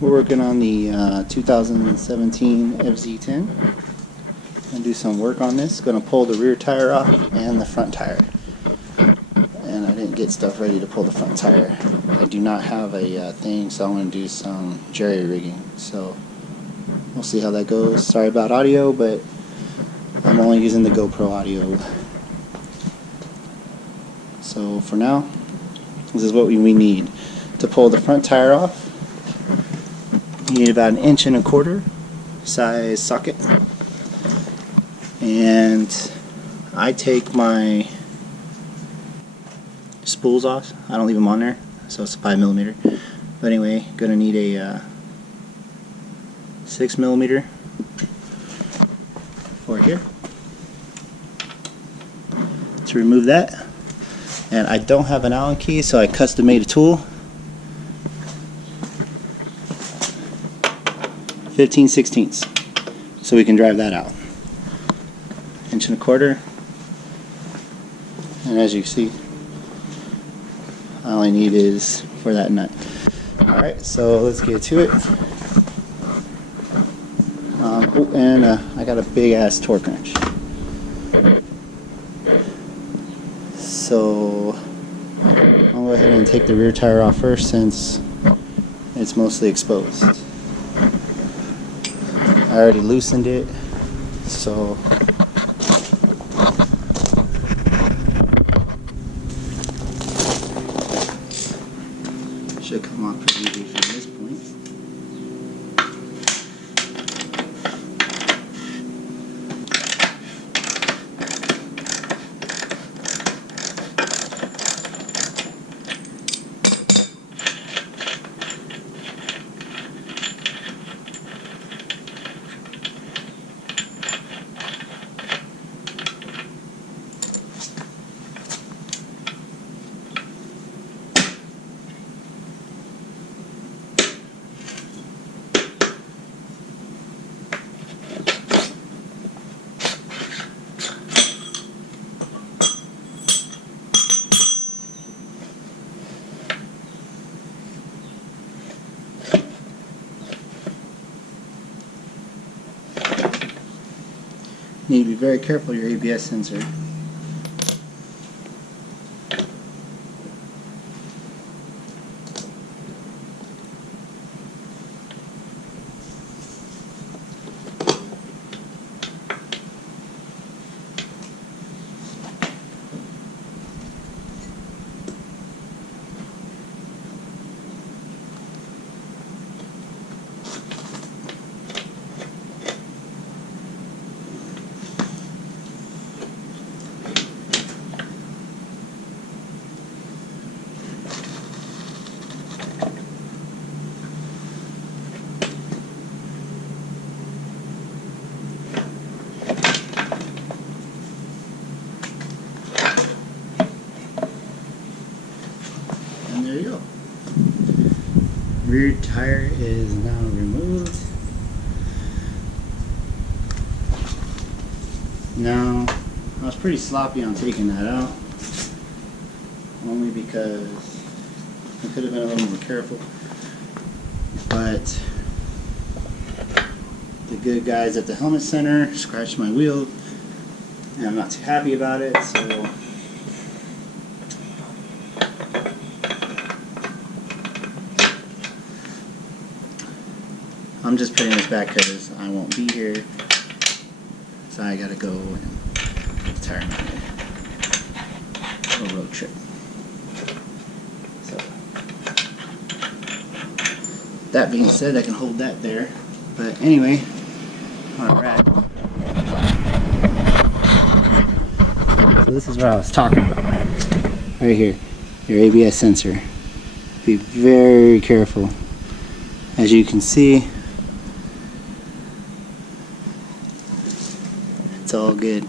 We're working on the 2017 FZ10. Gonna do some work on this. Gonna pull the rear tire off and the front tire. And I didn't get stuff ready to pull the front tire. I do not have a thing, so I'm gonna do some jerry rigging. So we'll see how that goes. Sorry about audio, but I'm only using the GoPro audio. So for now, this is what we need to pull the front tire off. You need about 1.25 inch size socket, and I take my spools off. I don't leave them on there, so it's a 5mm. But anyway, gonna need a 6mm for here to remove that. And I don't have an Allen key, so I custom made a tool. 15/16, so we can drive that out. 1.25 inch, and as you can see, all I need is for that nut. Alright, so let's get to it. Oh, and I got a big ass torque wrench. So I'll go ahead and take the rear tire off first, since it's mostly exposed. I already loosened it, so should come off pretty easy from this point. You need to be very careful of your ABS sensor. And there you go. Rear tire is now removed. Now, I was pretty sloppy on taking that out, only because I could have been a little more careful. But the good guys at the helmet center scratched my wheel, and I'm not too happy about it, so I'm just putting this back because I won't be here, so I gotta go and get the tire mounted. A road trip. So that being said, I can hold that there. But anyway, alright. So this is what I was talking about. Right here, your ABS sensor. Be very careful. As you can see, it's all good.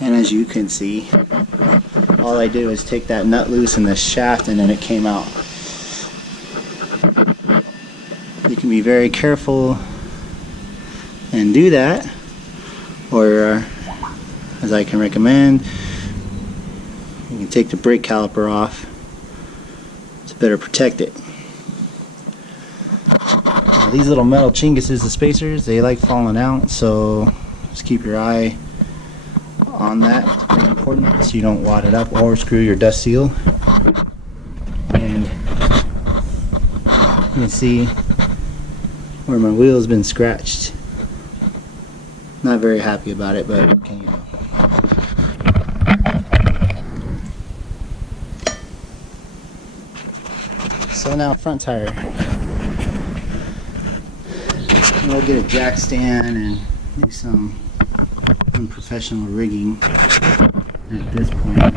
And as you can see, all I did was take that nut loose in the shaft, and then it came out. You can be very careful and do that, or as I can recommend, you can take the brake caliper off to better protect it. these little metal chinguses, the spacers, they like falling out, so just keep your eye on that. It's very important so you don't wad it up or screw your dust seal. And you can see where my wheel's been scratched. Not very happy about it, but what can you do? So now front tire. We'll get a jack stand and do some unprofessional rigging at this point.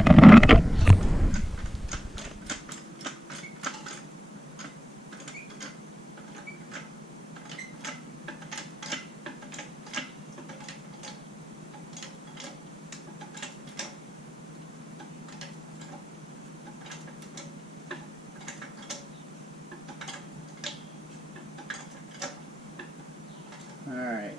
Alright.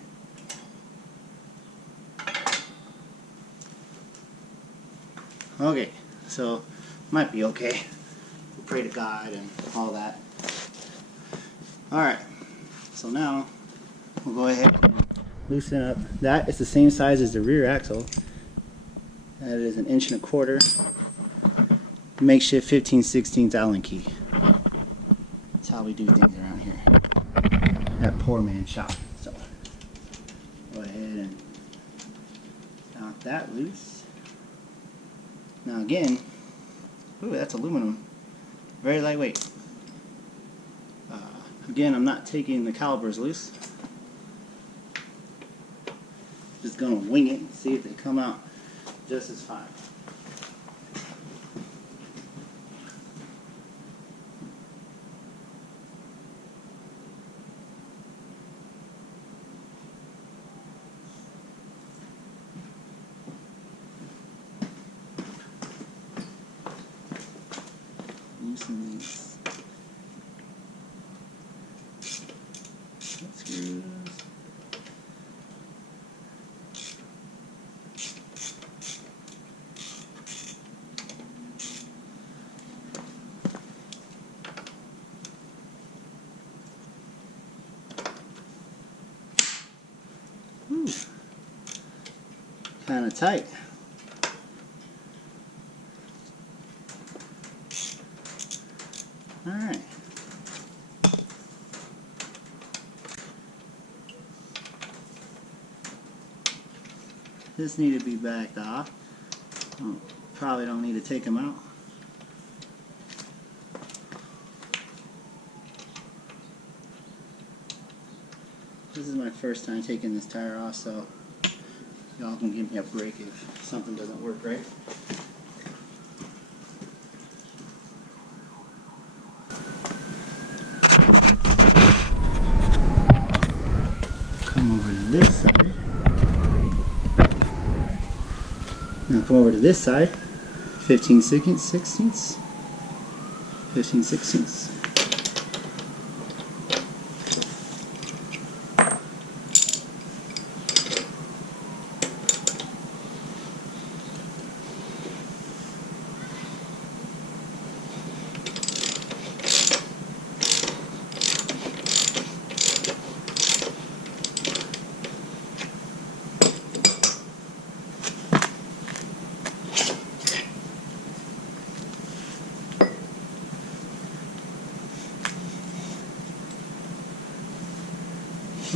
Okay, so might be okay. We'll pray to God and all that. Alright, so now we'll go ahead and loosen up. That is the same size as the rear axle. That is 1 1/4 inch. Makeshift 15/16 Allen key. That's how we do things around here. That poor man's shop. So go ahead and knock that loose. Now again, ooh, that's aluminum, very lightweight. Again, I'm not taking the calipers loose. Just gonna wing it and see if they come out just as fine. Loosen these screws. Kind of tight. All right. This need to be backed off. Probably don't need to take them out. This is my first time taking this tire off, so y'all can give me a break if something doesn't work right. Come over to this side. Now come over to this side. 15/16. 15/16.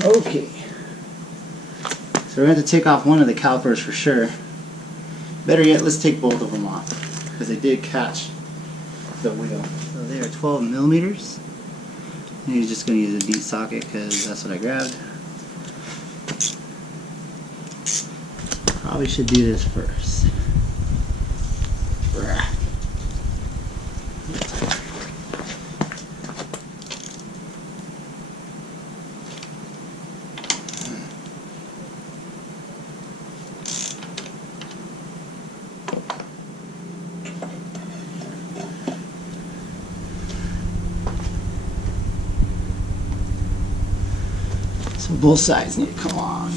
Okay, so we're going to have to take off one of the calipers for sure. Better yet, let's take both of them off because they did catch the wheel. So they are 12 millimeters. And you're just going to use a deep socket because that's what I grabbed. Probably should do this first. So both sides need to come off.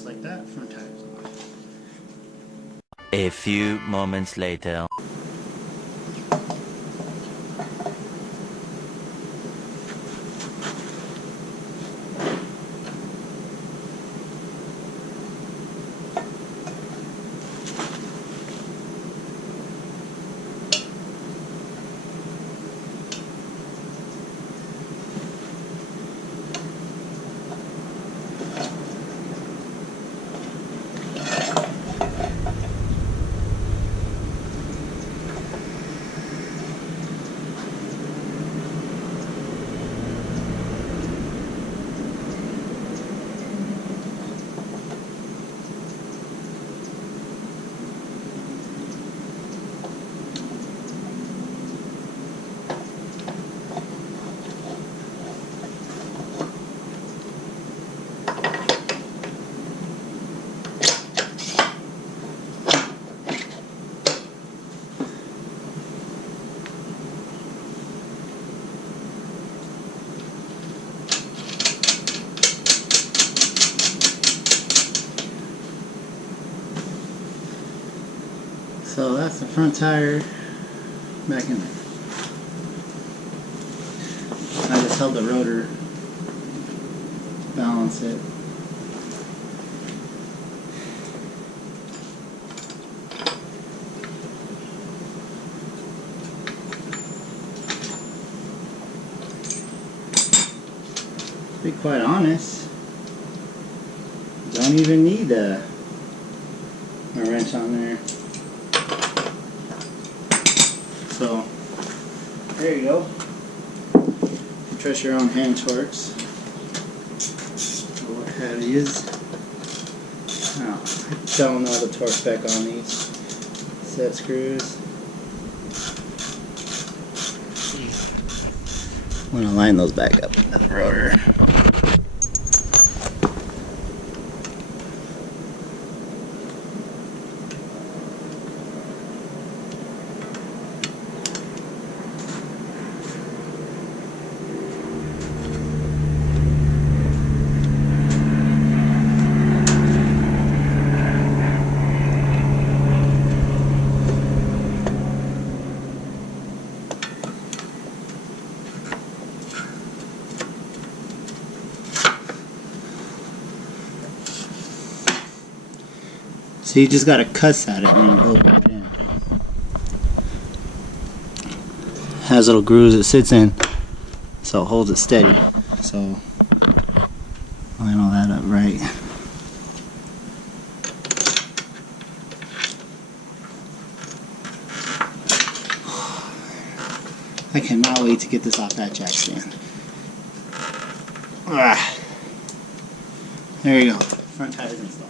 just like that, front tire's off. A few moments later. So that's the front tire back in there. I just held the rotor, balance it. To be quite honest, don't even need a wrench on there. So, there you go. Trust your own hand torques. Or what have yous. Oh, I don't know the torque spec on these set screws. I'm gonna line those back up into the rotor. So you just gotta cuss at it and go right in. Has little grooves it sits in, so it holds it steady. So line all that up right. I cannot wait to get this off that jack stand. Ah. There you go. Front tire's installed.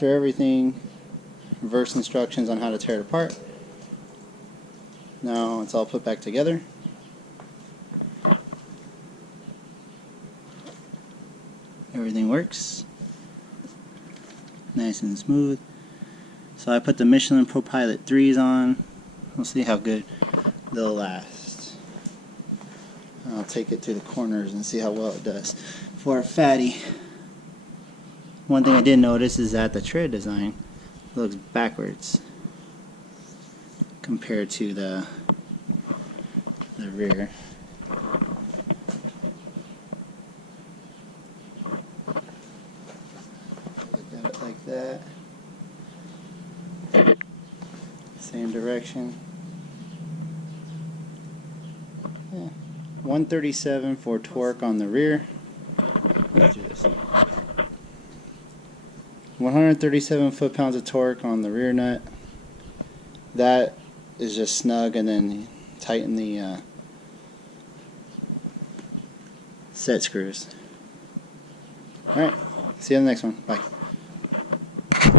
after everything, reverse instructions on how to tear it apart. Now it's all put back together. Everything works nice and smooth. So I put the Michelin Pro Pilot 3s on. We'll see how good they'll last. I'll take it to the corners and see how well it does. For a fatty, one thing I did notice is that the tread design looks backwards compared to the rear. Look at it like that. Same direction. Yeah. 137 for torque on the rear. Let's do this. 137 foot-pounds of torque on the rear nut. That is just snug, and then tighten the set screws. Alright, see you on the next one. Bye.